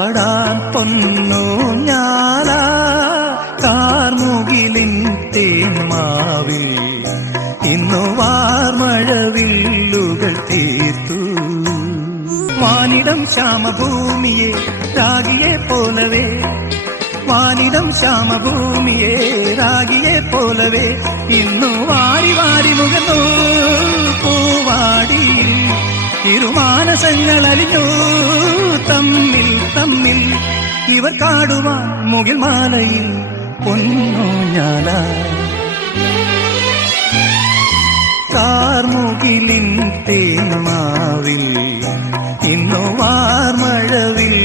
ആടാൻ പൊന്നു ഞാല കാർമുകിലിൻ തേന്മാവിൽ ഇന്നു വാർമഴവില്ലുകൾ തീർത്തു. വാനിടം ശ്യാമഭൂമിയെ രാഗിയെ പോലവേ, വാനിടം ശ്യാമഭൂമിയെ രാഗിയെ പോലവേ ഇന്നു വാരി വാരി മുഖന്നു പൂവാടി. ഇരുമാനസങ്ങൾ അലിഞ്ഞു തമ്മിൽ തമ്മിൽ, ഇവർ കാടുവാൻ മുകിൽ മാലയിൽ പൊന്നൂഞ്ഞാല. കാർമുകിലിൻ തേന്മാവിൽ ഇന്നു വാർമഴവിൽ